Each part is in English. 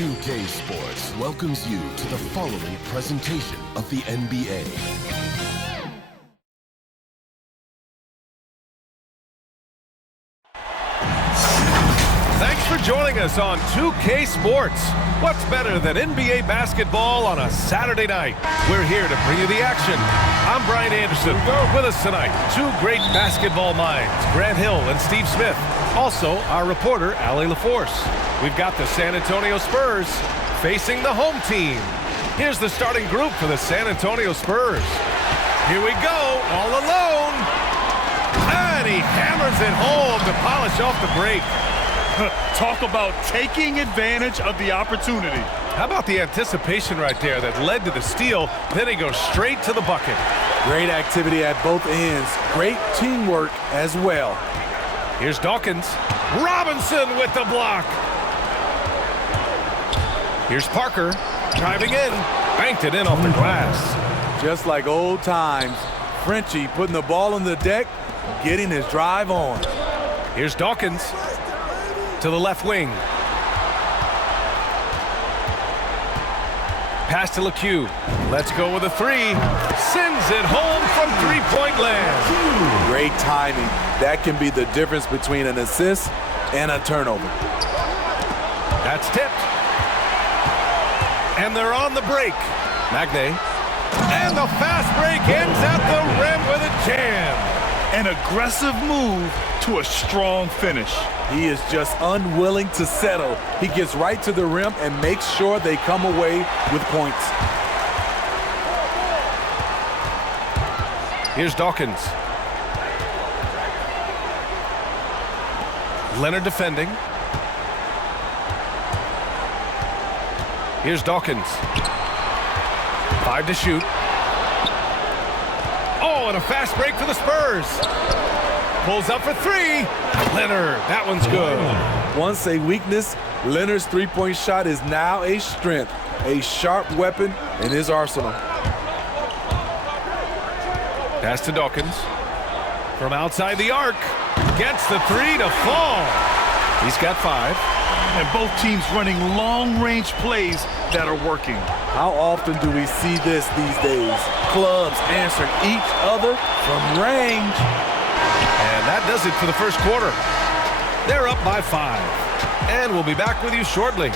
2K Sports welcomes you to the following presentation of the NBA. Thanks for joining us on 2K Sports. What's better than NBA basketball on a Saturday night? We're here to bring you the action. I'm Brian Anderson. With us tonight, two great basketball minds, Grant Hill and Steve Smith. Also, our reporter, Allie LaForce. We've got the San Antonio Spurs facing the home team. Here's the starting group for the San Antonio Spurs. Here we go, all alone. And he hammers it home to polish off the break. Talk about taking advantage of the opportunity. How about the anticipation right there that led to the steal, then he goes straight to the bucket. Great activity at both ends. Great teamwork as well. Here's Dawkins. Robinson with the block. Here's Parker, driving in, banked it in off the glass. Just like old times, Frenchie putting the ball on the deck, getting his drive on. Here's Dawkins to the left wing. Pass to LeCue. Let's go with a three. Sends it home from three-point land. Great timing. That can be the difference between an assist and a turnover. That's tipped. And they're on the break. Magne. And the fast break ends at the rim with a jam. An aggressive move to a strong finish. He is just unwilling to settle. He gets right to the rim and makes sure they come away with points. Here's Dawkins. Leonard defending. Here's Dawkins. 5 to shoot. Oh, and a fast break for the Spurs. Pulls up for three. Leonard, that one's good. Once a weakness, Leonard's three-point shot is now a strength, a sharp weapon in his arsenal. Pass to Dawkins. From outside the arc. Gets the three to fall. He's got 5. And both teams running long-range plays that are working. How often do we see this these days? Clubs answering each other from range. And that does it for the first quarter. They're up by 5. And we'll be back with you shortly.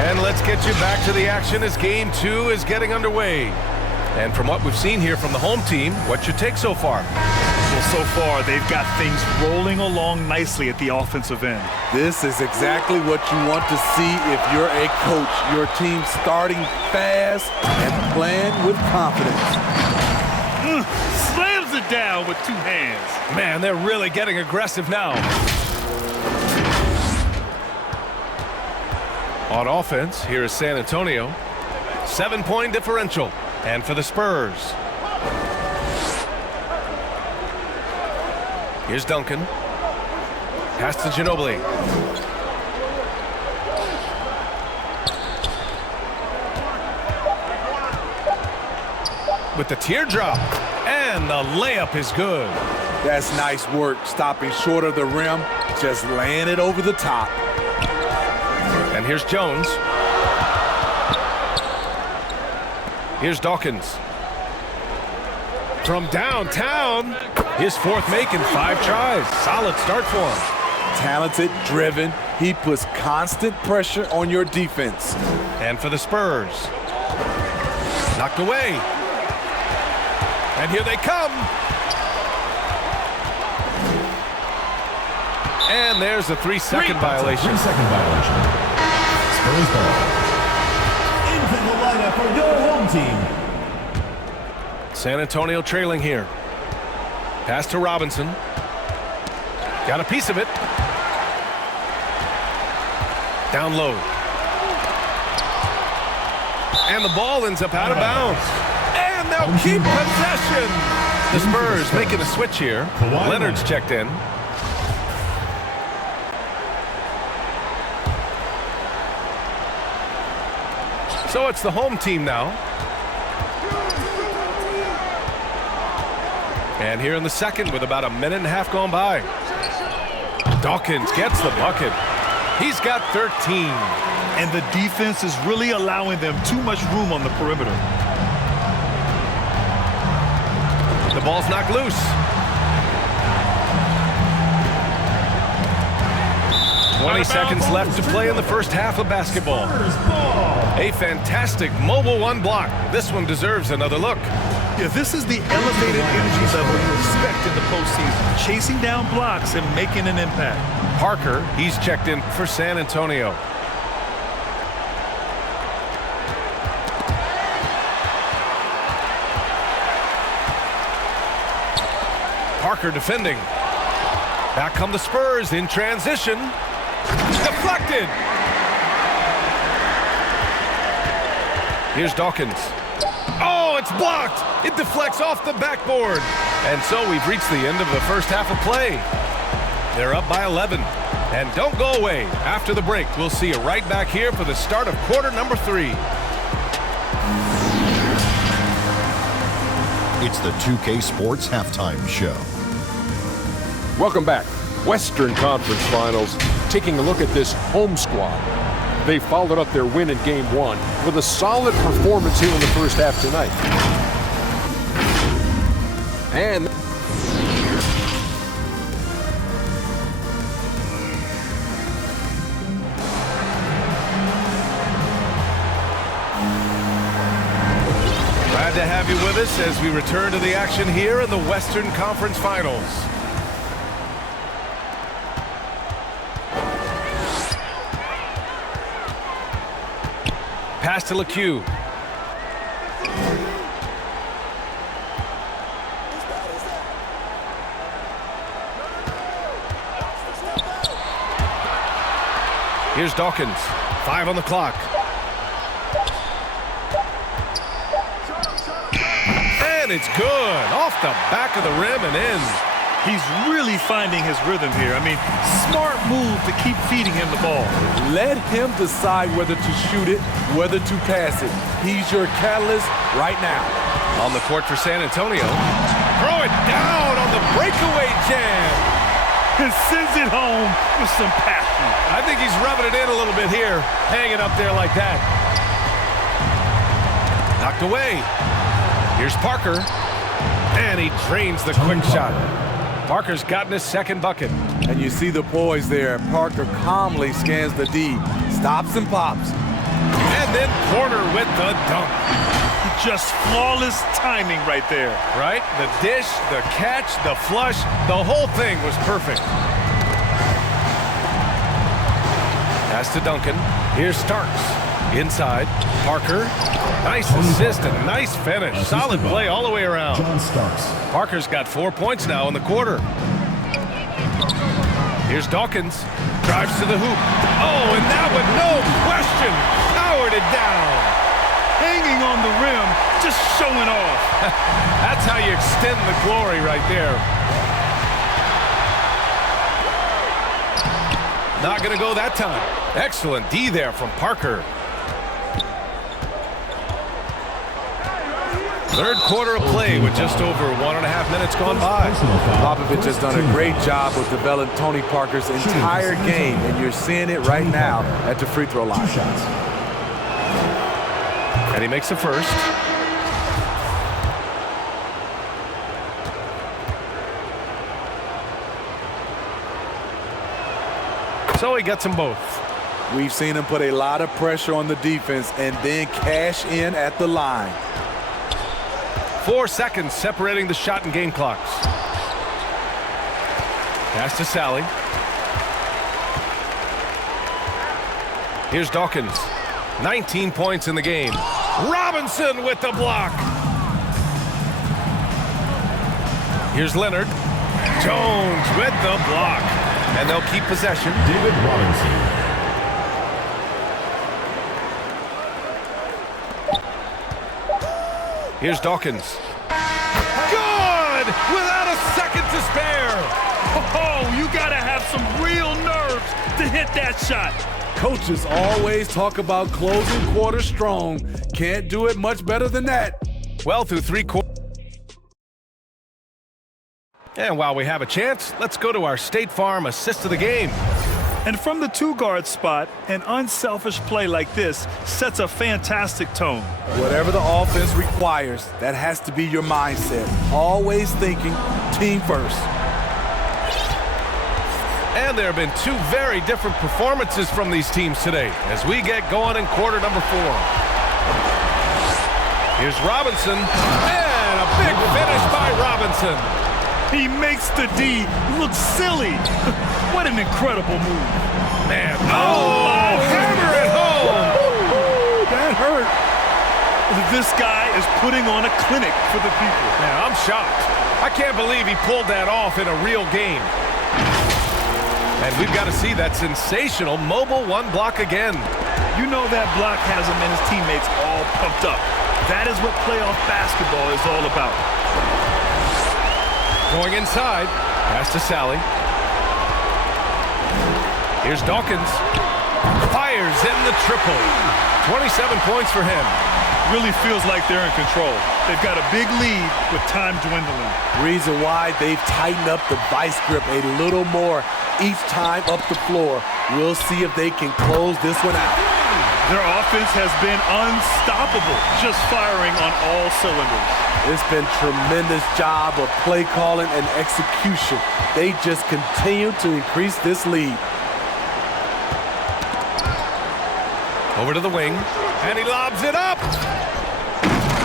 And let's get you back to the action as Game 2 is getting underway. And from what we've seen here from the home team, what's your take so far? Well, so far, they've got things rolling along nicely at the offensive end. This is exactly what you want to see if you're a coach. Your team starting fast and playing with confidence. Slams it down with 2 hands. Man, they're really getting aggressive now. On offense, here is San Antonio. 7-point differential. And for the Spurs. Here's Duncan. Pass to Ginobili. With the teardrop. And the layup is good. That's nice work, stopping short of the rim, just laying it over the top. And here's Jones. Here's Dawkins. From downtown, his 4th make in 5 tries. Solid start for him. Talented, driven, he puts constant pressure on your defense. And for the Spurs. Knocked away. And here they come. And there's a 3-second violation. 3-second violation. Spurs ball. Into the lineup for your home team. San Antonio trailing here. Pass to Robinson. Got a piece of it. Down low. And the ball ends up out of bounds. And they'll keep possession. The Spurs making a switch here. Leonard's checked in. So it's the home team now. And here in the second with about a minute and a half gone by. Dawkins gets the bucket. He's got 13. And the defense is really allowing them too much room on the perimeter. The ball's knocked loose. 20 seconds left to play in the first half of basketball. A fantastic mobile one block. This one deserves another look. Yeah, this is the elevated energy level you expect in the postseason. Chasing down blocks and making an impact. Parker, he's checked in for San Antonio. Parker defending. Back come the Spurs in transition. Deflected. Here's Dawkins. Oh, it's blocked. It deflects off the backboard. And so we've reached the end of the first half of play. They're up by 11. And don't go away. After the break, we'll see you right back here for the start of quarter number 3. It's the 2K Sports Halftime Show. Welcome back. Western Conference Finals, taking a look at this home squad. They followed up their win in Game 1 with a solid performance here in the first half tonight. And glad to have you with us as we return to the action here in the Western Conference Finals. Pass to LeCue. Here's Dawkins. 5 on the clock. And it's good. Off the back of the rim and in. He's really finding his rhythm here. I mean, smart move to keep feeding him the ball. Let him decide whether to shoot it, whether to pass it. He's your catalyst right now. On the court for San Antonio. Throw it down on the breakaway jam. And sends it home with some passion. I think he's rubbing it in a little bit here. Hanging up there like that. Knocked away. Here's Parker. And he drains the quick shot. Parker's gotten his second bucket. And you see the poise there. Parker calmly scans the D. Stops and pops. And then Porter with the dunk. Just flawless timing right there. Right? The dish, the catch, the flush, the whole thing was perfect. Pass to Duncan. Here's Starks. Inside. Parker. Nice assist and nice finish. Solid play all the way around. John Starks. Parker's got 4 points now in the quarter. Here's Dawkins. Drives to the hoop. Oh, and that one, no question, powered it down. Hanging on the rim, just showing off. That's how you extend the glory right there. Not going to go that time. Excellent D there from Parker. Third quarter of play with just over 1.5 minutes gone by. Popovich has done a great job with developing Tony Parker's entire game, and you're seeing it right now at the free throw line. 2 shots. And he makes the first. So he gets them both. We've seen him put a lot of pressure on the defense and then cash in at the line. 4 seconds separating the shot and game clocks. Pass to Sally. Here's Dawkins. 19 points in the game. Robinson with the block. Here's Leonard. Jones with the block. And they'll keep possession. David Robinson. Here's Dawkins. Good! Without a second to spare. Oh, you gotta have some real nerves to hit that shot. Coaches always talk about closing quarters strong. Can't do it much better than that. Well, through 3 quarters. And while we have a chance, let's go to our State Farm assist of the game. And from the 2-guard spot, an unselfish play like this sets a fantastic tone. Whatever the offense requires, that has to be your mindset. Always thinking team first. And there have been two very different performances from these teams today as we get going in quarter number 4. Here's Robinson, and a big finish by Robinson. He makes the D look silly. What an incredible move. Man, hammer it home. That hurt. This guy is putting on a clinic for the people. Man, I'm shocked. I can't believe he pulled that off in a real game. And we've got to see that sensational mobile 1 block again. You know that block has him and his teammates all pumped up. That is what playoff basketball is all about. Going inside, pass to Sally. Here's Dawkins. Fires in the triple. 27 points for him. Really feels like they're in control. They've got a big lead with time dwindling. Reason why they've tightened up the vice grip a little more each time up the floor. We'll see if they can close this one out. Their offense has been unstoppable, just firing on all cylinders. It's been tremendous job of play calling and execution. They just continue to increase this lead. Over to the wing, and he lobs it up.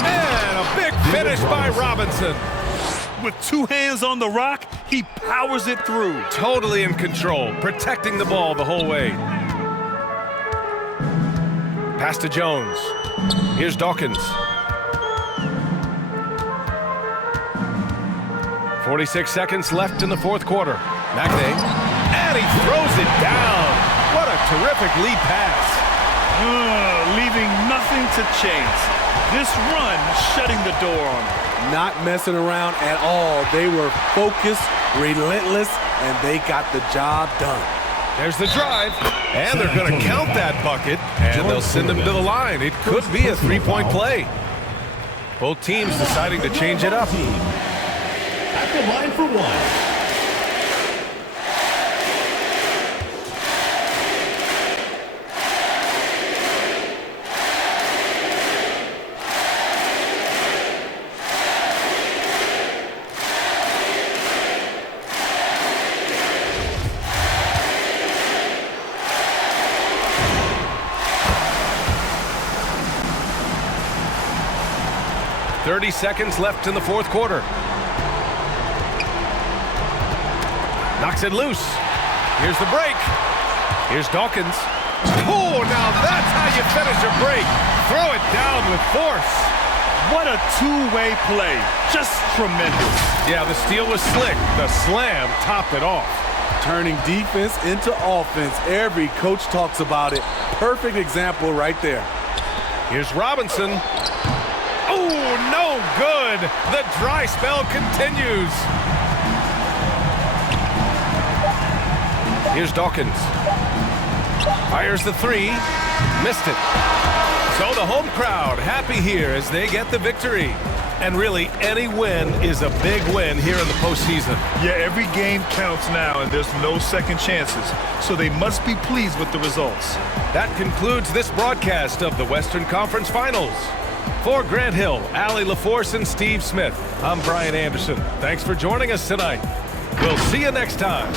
And a big finish by Robinson. With 2 hands on the rock, he powers it through. Totally in control, protecting the ball the whole way. Pass to Jones. Here's Dawkins. 46 seconds left in the 4th quarter. McNay, and he throws it down. What a terrific lead pass. Leaving nothing to chance. This run shutting the door on him. Not messing around at all. They were focused, relentless, and they got the job done. There's the drive, and they're going to count that bucket, and they'll send him to the line. It could be a 3-point play. Both teams deciding to change it up. At the line for 1. 30 seconds left in the 4th quarter. Knocks it loose. Here's the break. Here's Dawkins. Oh, now that's how you finish a break. Throw it down with force. What a 2-way play. Just tremendous. Yeah, the steal was slick. The slam topped it off. Turning defense into offense. Every coach talks about it. Perfect example right there. Here's Robinson. Oh, no good. The dry spell continues. Here's Dawkins. Fires the 3. Missed it. So the home crowd happy here as they get the victory. And really, any win is a big win here in the postseason. Yeah, every game counts now, and there's no second chances. So they must be pleased with the results. That concludes this broadcast of the Western Conference Finals. For Grant Hill, Allie LaForce, and Steve Smith, I'm Brian Anderson. Thanks for joining us tonight. We'll see you next time.